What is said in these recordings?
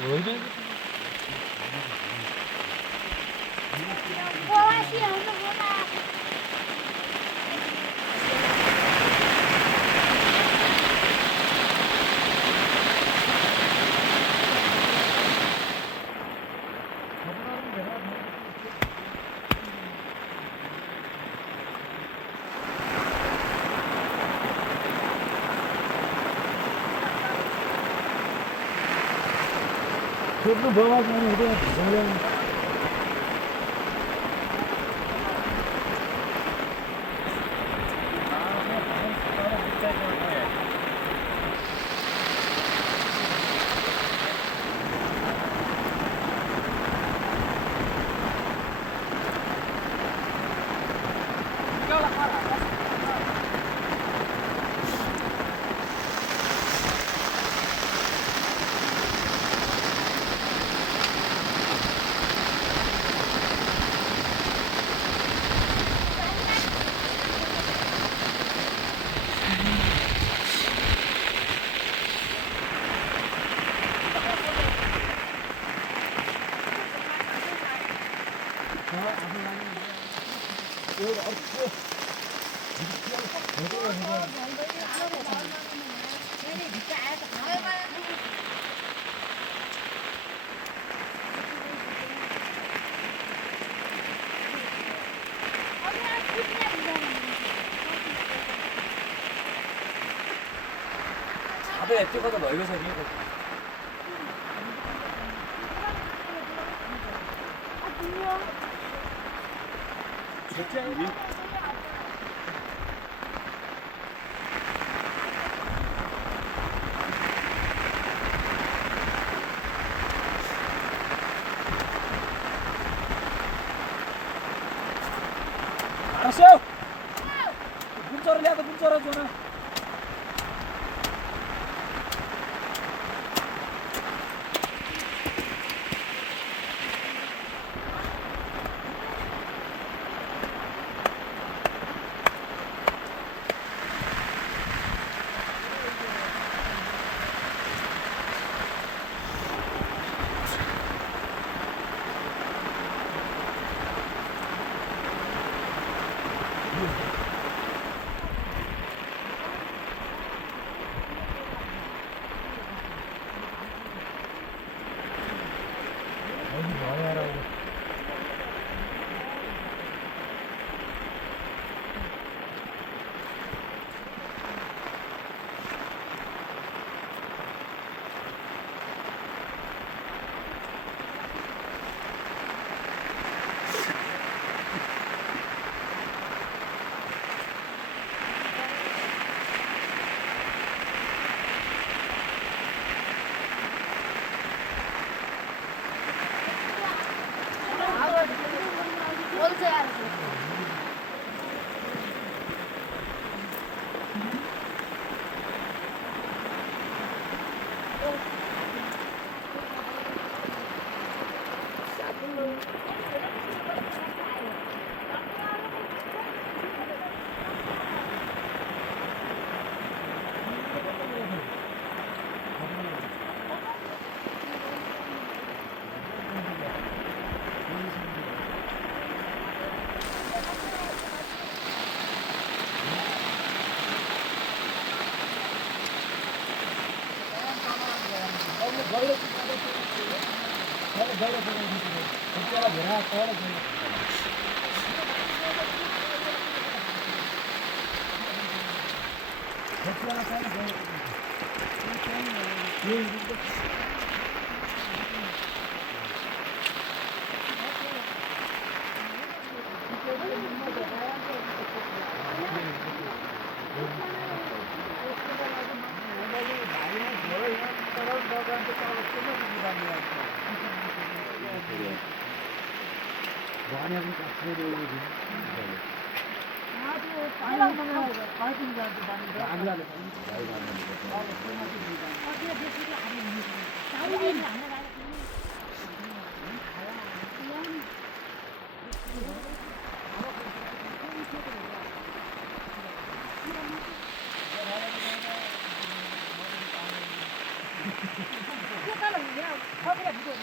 होइन सोध्नु भयो भने हुँदैन त्यो कता भएको छ नि गुन्चरो ल्याएको गुन्चरो जोना त्यो तल यहाँ खबेर भिडियो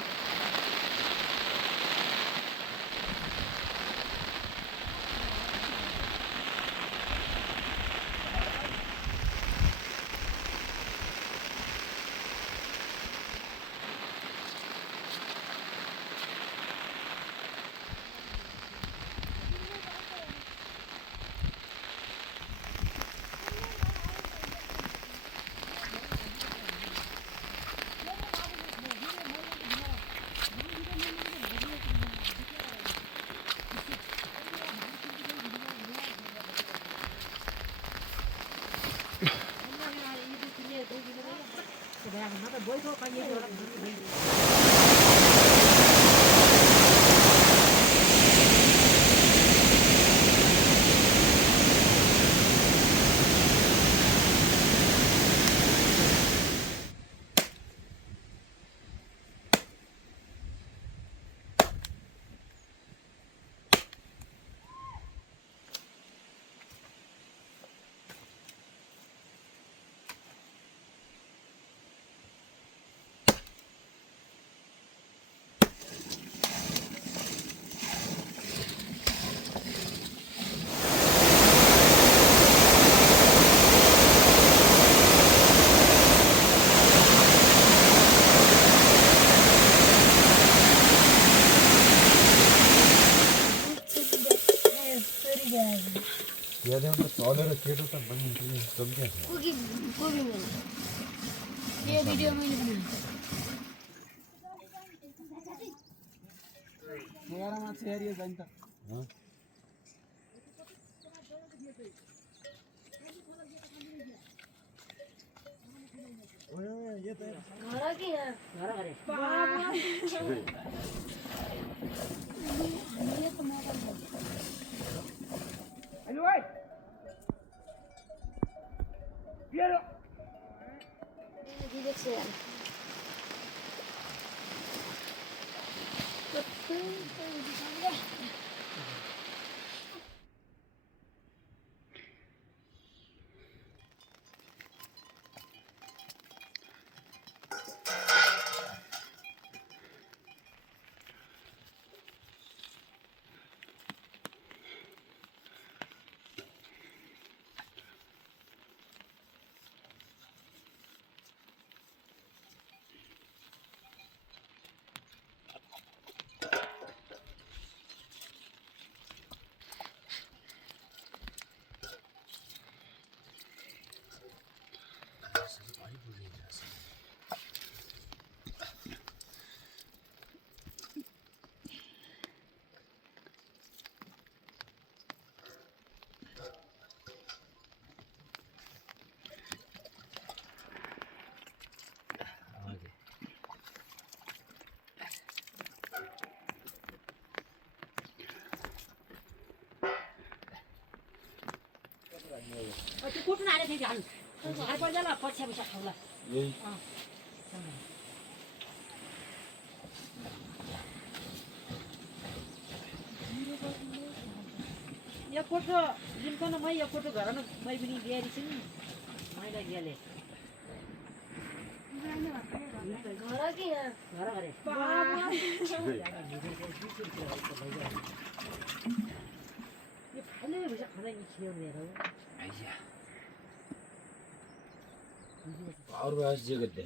यादवमा चलेर केटो त बनिन्छ जम्क्या छ कुकी कोबी ये वीडियो मैले बनाएको मेरामा छेरियो जान्छ ओए ये त घर कि घर गरे ये त मोबाइल हेलो ओए पिरो direct से यार त्यो कुट्न आले थिए हाल आइ पर्छ ल पछि पछि खाउला यही यो फोटो जिनको न यो फोटो घर न मै पनि बिहारी छिन् मैला गेले घर कि घर गरे यो खाले भइसक्यो खाना निस्कियो मेरो आइया और आज जगत दे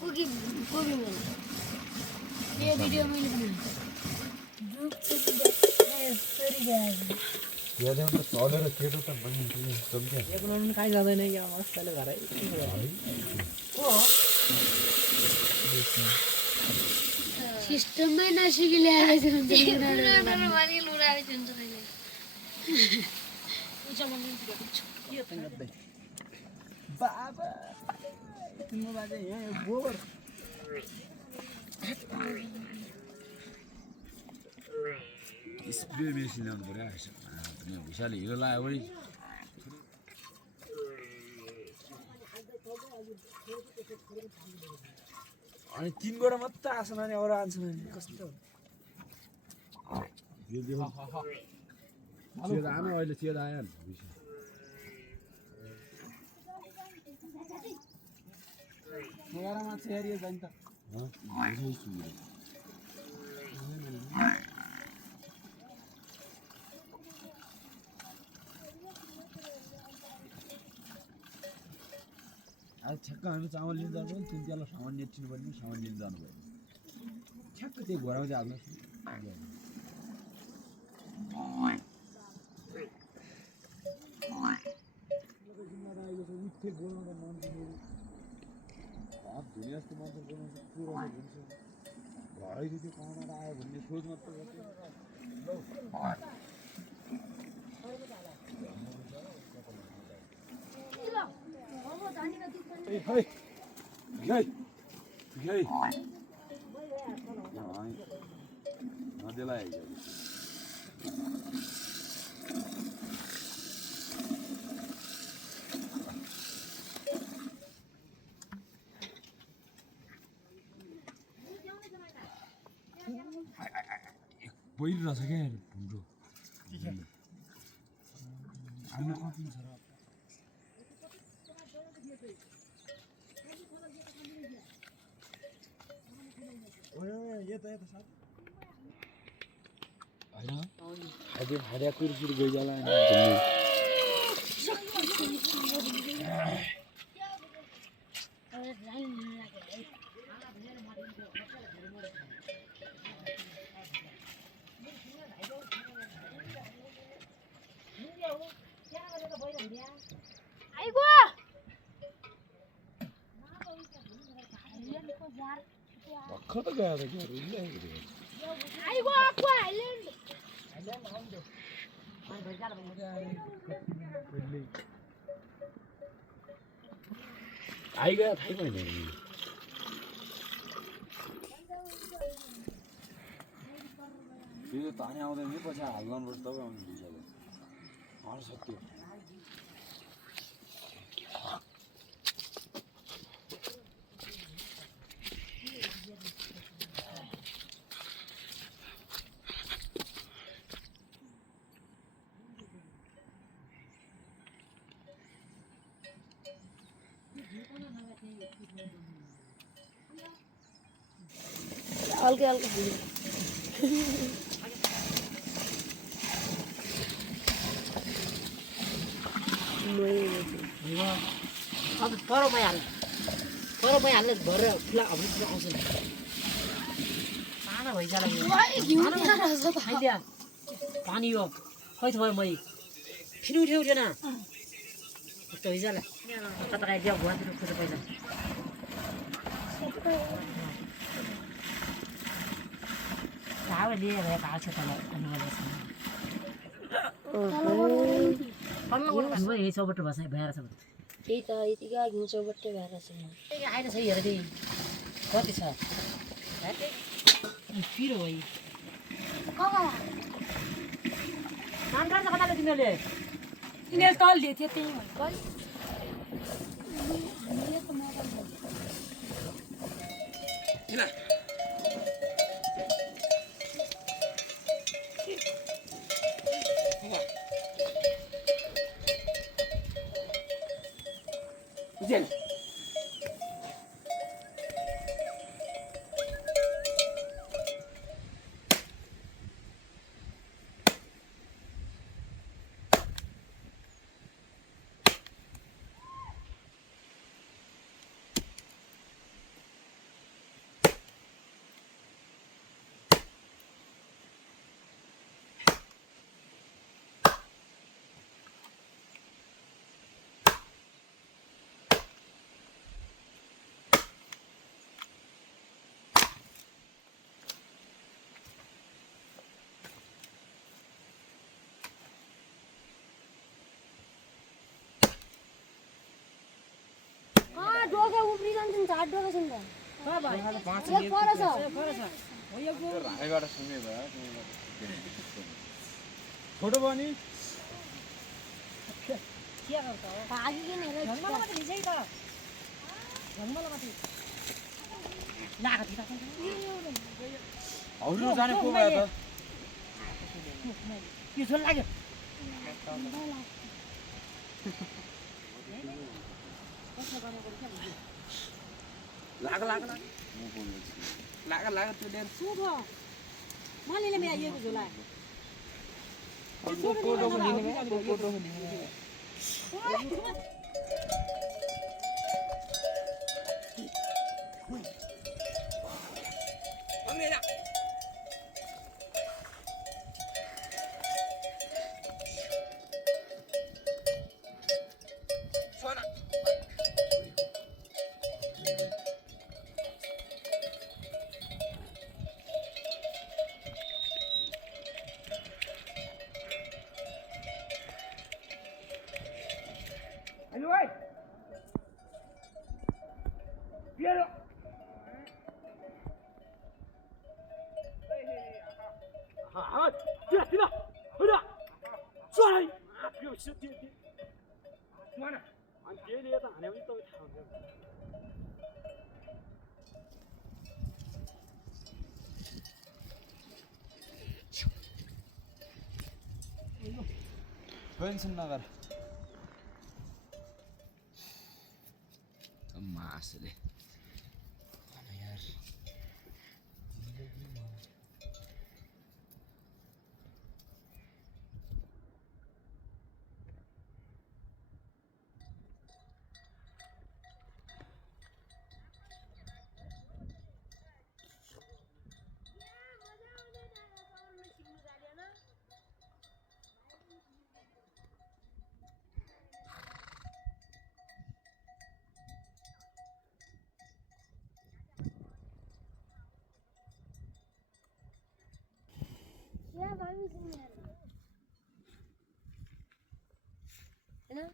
कुकी कोबी ये वीडियो मैले बनाएको यादवमा चलेर केटो त बनिन्छ जम्क्या छ यो बनाउनु काहीँ जाँदैन यो अवस्थाले घरै सिस्टममै नसिकिले आएछ हुन्छ यो त गर्दै बाबा तिम्रो बाजे यहाँ गोबर स्प्रे मेसिन ल्याउनु पर्यो पनि भिसाले हिरो लगायो भने अनि 3 गोडा मात्रै आछ नानी अरू आन्छ नानी कस्तो यो देखो त्यो आएन अहिले त्यो आयो नि छोरामा छेरियो जान्छ आज ठ्याक्क हामी चामल लिन जानु पनि तुन त्यसलाई सामान नेटिनु पर्ने सामान लिन जानु भयो ठ्याक्क त्यो घोरामा चाहिँ हाल्नु धुने जस्तो मान्छे बोलाउँछ पुरो भन्छ घरैले त्यो कमाएर आयो भन्ने सोच मात्र बोलिरहेछ क्या भुम्रो हामी कति छ र हाडिया कुरकुर गइजाला भर्खर त गयो त क्या आइगयो थाहै भएन यो ताने आउँदैन पछि हाल्नुपर्छ तपाईँ आउनु बिचले सक्यो हल्के हल्के अब परमै हाल्ने भएर फुला अब आउँछ नि पाना भइजाला पानी हो खै त भयो मै फिनु उठ्यो न यस्तो भइजाला कता आइदियो भुवातिर खोज्नु पहिला लिएर भएको छ तल यही चौबट्टो भएर छ त्यही त यतिका घिउ चौबट्टो भएर छ आएन छ हेर त्यही कति छ पिरो है नाम कता तिमीहरूले यिनीहरू तल दिए थियो त्यही डोका उब्री जान्छन् चार डोका छन् छोटो भयो नि हजुर जाने को भयो त पिछो लाग्यो लाग लाग लाग लाग लाग तू दे सुख मालिले मे आइएको झोला फोटो खिच्ने फोटो खिच्ने पेन्सन नगर मासले यार या भाभी सुन है ना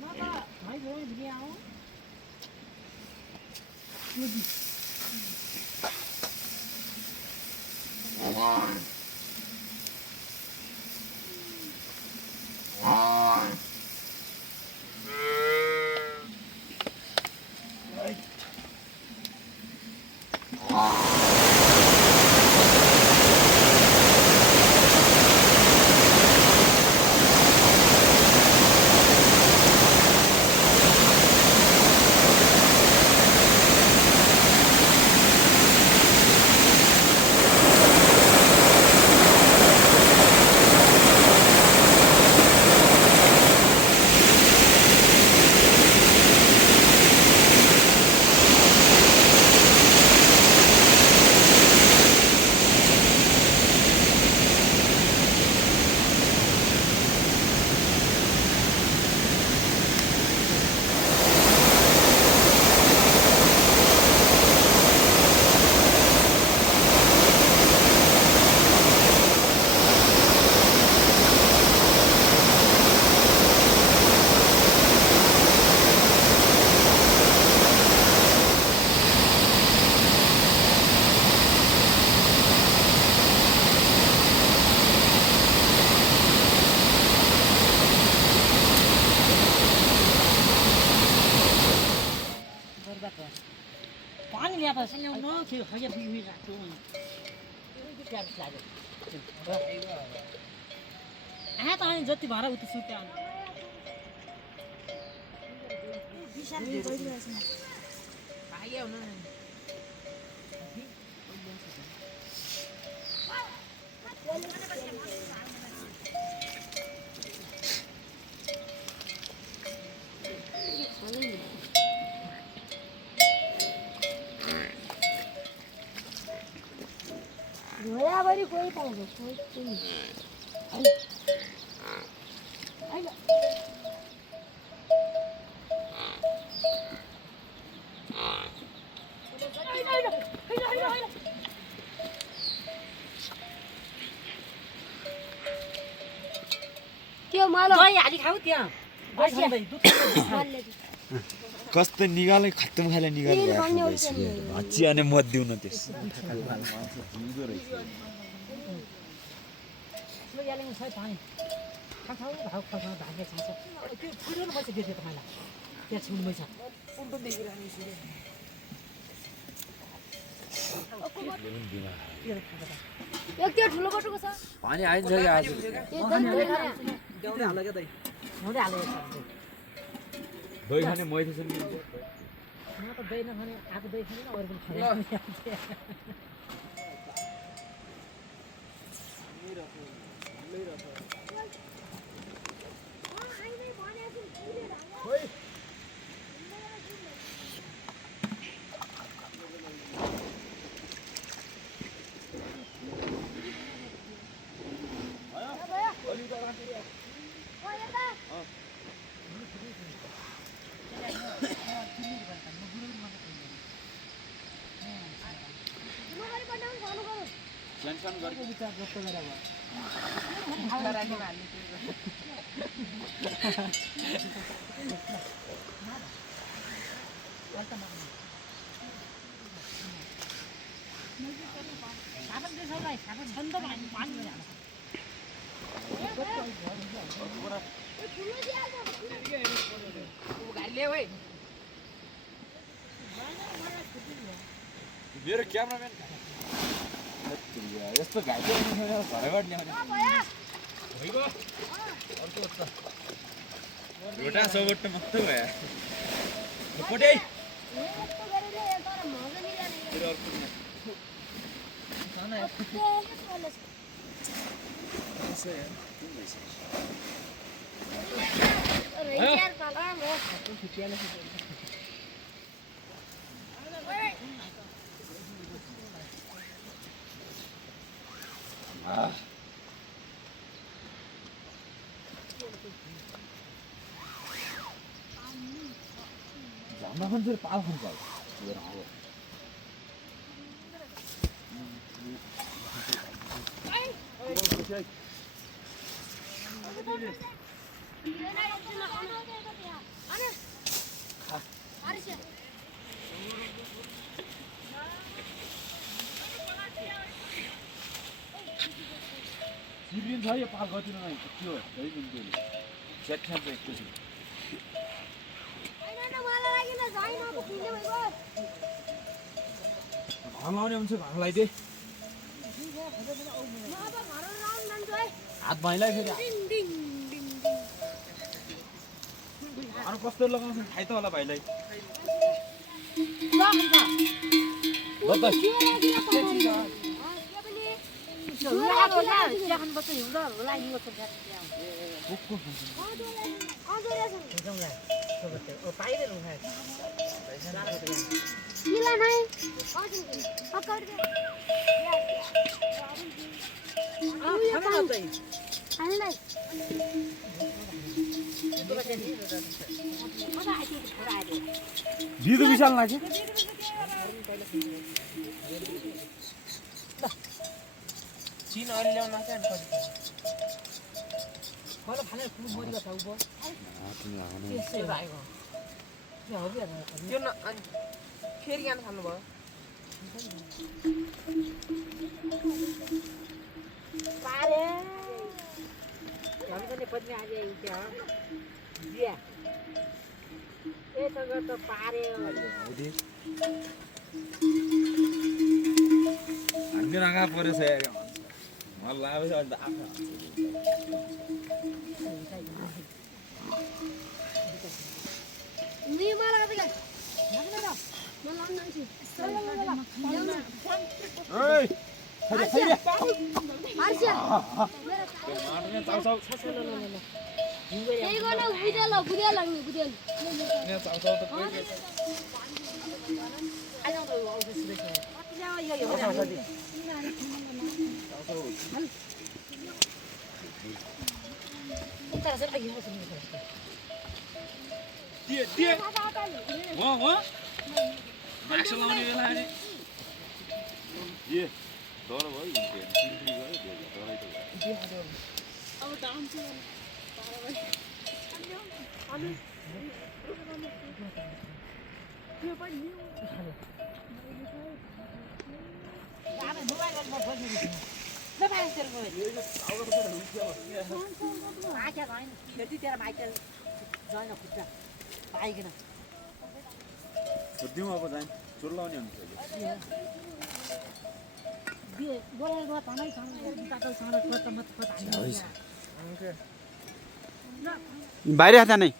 Nó có hỏi vô video. Paano niya pa sa inyo no? Kaya biwi na ito. Kaya bislado. आहा त अनि जति भएर उति सुत्या विशाल गइरहेछ भाग्य हुनु नि भोयाभरि कोही पाउँछ कोही पनि त्यो malo दही हाली खाऊ त्यहाँ दही खाँदै दुध खाँदै कस्तो निगाले खत्तम खाले निगाले हच्ची अनि मत दिउ न त्यस त्यो यालिङ छ पानी खाऊ भाउ खाऊ भागे छ त्यो फुल्यो न पछि देख्यो तपाईलाई त्यहाँ छुम्मै छ उल्टो देखिरहने छु एक त्यो ठुलो बटुको छ पानी आइन्छ कि आज देउरे हाल्यो क्या दही हुँदै हालेको छ दही खाने मैथे छ नि म त दही नखाने आफू दही खाने अरू पनि खाने सानो गरेको विचार जस्तो गरेर भयो साबन देशलाई साबन छन्द पानी घाइले ओइ मेरो क्यामेराम्यान यस्तो घाइते घरबाट ल्याउने भइगयो अर्को त एउटा सबट मस्त भयो पट्याइ यस्तो गरेले तर मजा नि जाने फेरि अर्को रेचार पाला म झ्याम्मा खान्छ पाल खान्छ सिर्लिन छ यो पाल कति नआइ त्यो है मिन्टो सेट ठ्याप एकैछिन घर लाउने हुन्छ घर लगाइदे हात भाइलाई फेरि अरू कस्तो लगाउँछ थाहै त होला भाइलाई दिदो विशाल लाग्यो चिन अहिले ल्याउन चाहिँ मलाई फाले फुल मरिको छ उभो त्यसै भएको यो हो त्यो न अनि फेरि यहाँ थाल्नु भयो पारे हामीले पनि आज क्या दिया यसो गर्दा पारे हामी नागा परेछ लाभै अन्त आँखा नि मलाई अब लाग्दैन र म लान्छु ओइ आर्सिया माटोले चाउचाउ त्यही गर्न बुझेल लाग्ने बुझेल ने चाउचाउ त कोही दिए हो माक्स लाउने बेला नि ए डर भयो अब डाउन छ दिउँ अब जान चोर लाउने हुन्छ बाहिर हात नै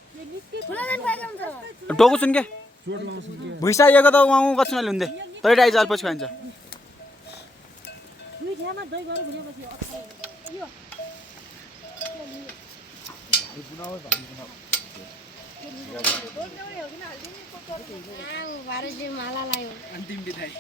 टोको सुन के भुइसा एक त उहाँ कछुनाले हुन्थे तैँले आइज अल्पछि खान्छ माला लायो अन्तिम बिदाई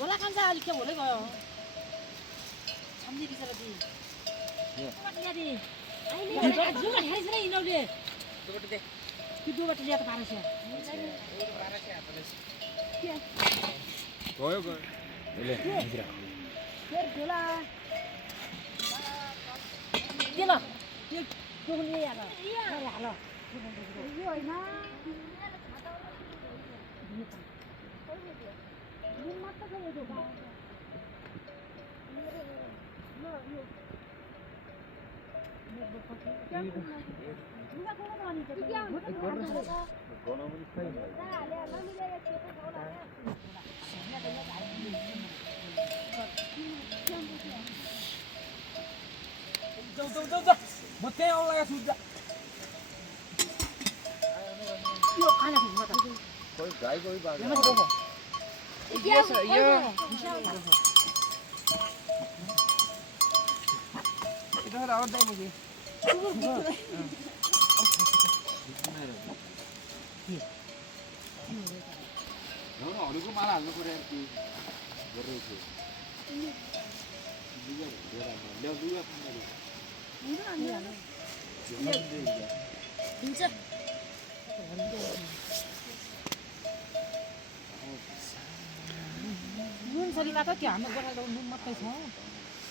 होला कान्छ अलिक के भोलै गयो सम्झि बिचरा दि यिनीहरूले त्यो दुबाट ल्याएर पारेछ गयो के ल त्यो टोक्ने हाल म त्यही आउला सुत्दा यो खाना खानु त कोही गाई कोही बाघ अरूको माला हाल्नु पर्यो गरिरहेको हुन्छ नुन सरिका त त्यो हाम्रो गोठालो नुन मात्रै छ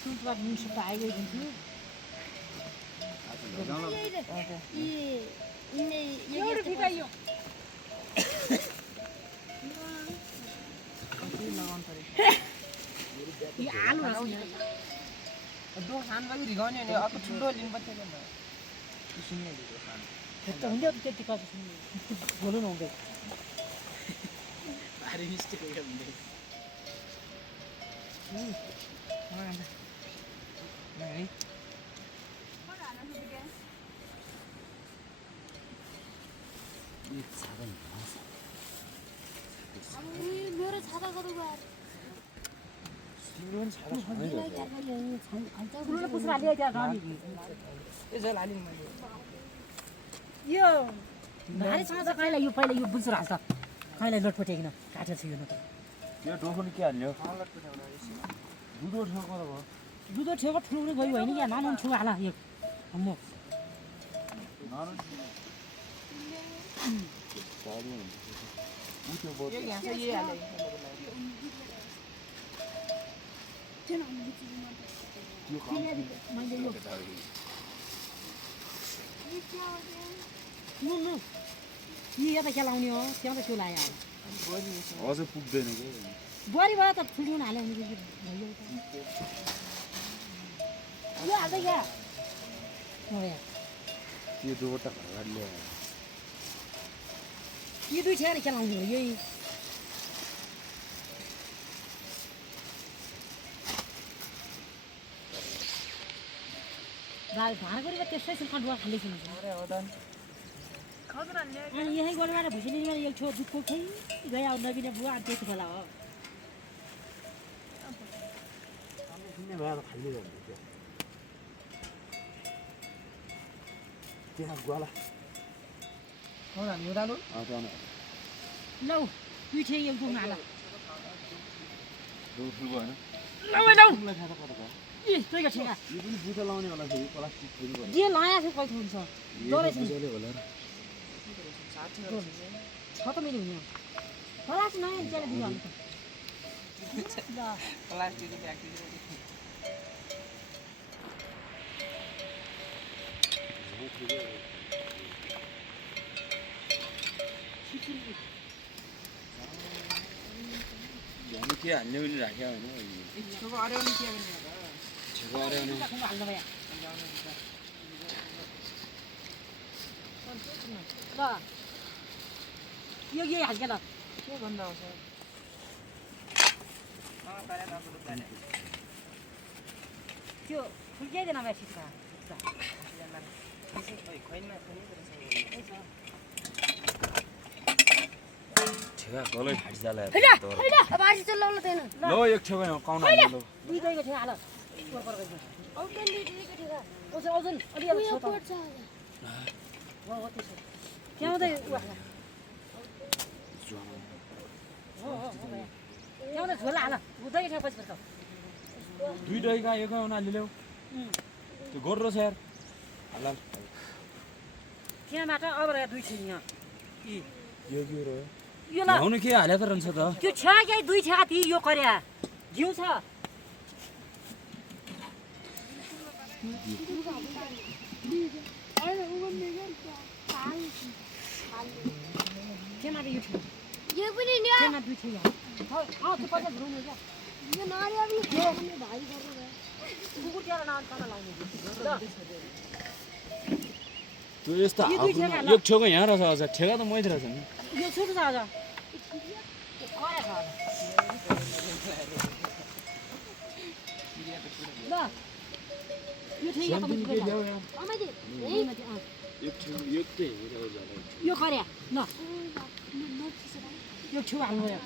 सुनबाट नुन सुक्टा आइगइदिन्छु हुन्छ त्यति कति बोल्नु नहुँदै मेरो छाता कता गयो यो भारीसँग त कहिँलाई यो पहिला यो बुझ्छु हाल्छ कहिँलाई लोटपोटेकिन काटेर छु यो न त्यो डोकोले के हाल्यो दुधो ठोको त भयो दुधो ठेको ठुलो गयो होइन क्या नानो ठुलो हाल यो म यता के लाउने हो त्यहाँ त त्यो लायो अझ पुग्दैन कि बुहारीबाट त ठुल्ठुलो हाल्यो भने यो हाल्दै क्या त्यो दुईवटा घरले यो दुई ठेगारी खेलाउने हो यही भाँडा गरेर त्यसै कटुवा खाँदैछ अनि यही गोलबाट भुसिनीमा एक छो दुधको खै गयो नबिने बुवा अनि त्यति खोला हो सुन्ने भएर खाली गर्नु त्यहाँ ग्वाला लौ दुई ठे एक डुङ्गा हाल ए तैको ठेगा यो पनि बुटा लाउने होला फेरि प्लास्टिक फेरि जे लाया छ कति हुन्छ डरै छ होला र छ त मेरो हुने फलास नयाँ ज्याला दियो हामी त प्लास्टिक फ्याक्ट्री हामी के हाल्ने पनि राख्या होइन छेउको अड्याउने के भन्ने छेको अऱ्याउने हाल्नु भया ल यो हाल्छ ल के भन्दा आउँछ त्यो फुल्क्याइदिएन भए सिक्का छेका कलै फाटिजाला अब आसी चल ल तेन ल एक छेउ काउन हाल्नु ल दुई दैको ठेगा हाल औटन दिएको ठेगा ओजन ओजन अलि यो पर्छ हो त्यसो त्यहाँदै त्यहाँदै झोला हाल दैको ठेगा पछि पर्छ दुई डैका एक उनीहरूले ल्याऊ त्यो गोर्रो छ यार होला त्यहाँबाट अब रह्यो दुई ठेगा यहाँ यो के हो यो ल ल्याउनु के हालेको रहन्छ त त्यो ठेगा के दुई ठेगा ती यो कर्या घिउ छ त्यहाँबाट यो ठेगा यो पनि नि त्यहाँ दुई ठेगा त्यो पछि घुम्नु क्या यो नरिया पनि खाने भाइ गरेर कुकुर त्यहाँ नाम लाउने ल त्यो यस्तो यो दुई ठेगा ल एक छेउको यहाँ रहेछ अझ ठेगा त मैतिर छ नि यो छोटो छ अझ करे छ अझ ल यो ठेगा त के ल्याऊ यहाँ अमादि एक छेउ एक त हेरेर जाला यो कर्या ल यो छेउ हाल्नु भयो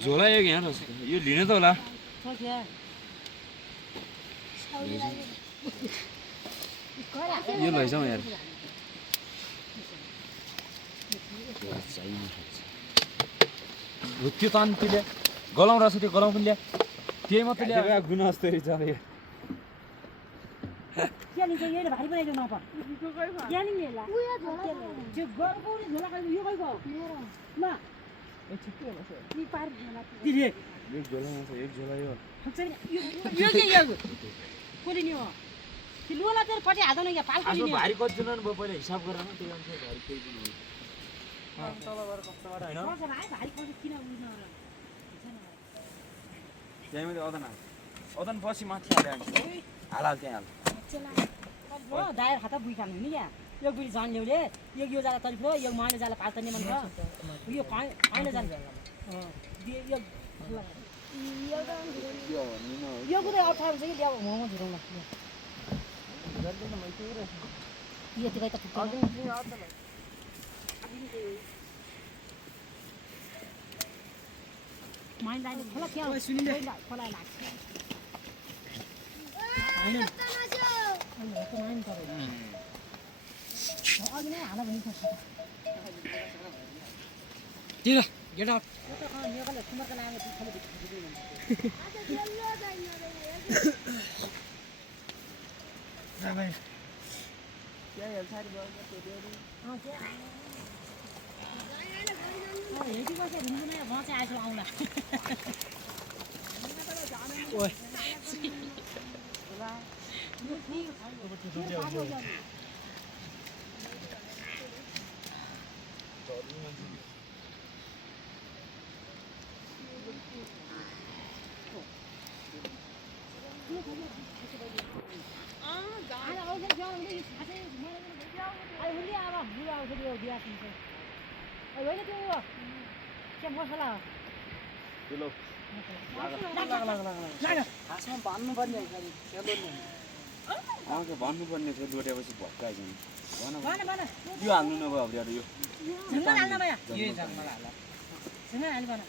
झोला एक यहाँ रहेछ यो लिने त होला सक्यो यो लैजाउँ यार त्यो तान त्यसले गलाउँ रहेछ त्यो गलाउँ पनि ल्या त्यही मात्रै ल्या गुनास्तो रहेछ क्या लिन्छ यही भारी बनाइदिनु नप क्या नि मेला उयो झोला त्यो गरको झोला खाइदिनु यो खैको ल नि पार झोला दिदी एक झोला एक झोला यो यो के यो कोली नि हो त्यो लोला तर कति हाल्दैन क्या पाल कोली नि भारी कति जुन भयो पहिला हिसाब गरेर न त्यही अनुसार भारी केही पनि होइन तलबाट कस्तोबाट होइन भाइ कोली किन उड्न र त्यही मात्रै अदन पछि माथि हाल्यो हाल त्यहाँ हाल दायर खाता बुई खानु नि क्या यो बुढी झन् ल्याउले यो जाला तरिफ यो माने जाला पाल्छ नि मन यो पाइन जान्छ यो कुनै अप्ठ्यारो छ कि ल्याऊ मोमो झुराउन यतिकै त पुग्छ माइन लाइन खोला क्या खोला लाग्छ होइन माइन तपाईँ अघि नै हाल भने गेट आउट हेटी बसेर हिँड्नु नै म चाहिँ आएको आउँला खासमा भन्नुपर्ने हो खालि सेलुन अँ भन्नुपर्ने थियो लोटेपछि भक्काइन्छ भन यो हाल्नु नभयो अब यो यही जङ्गल हाल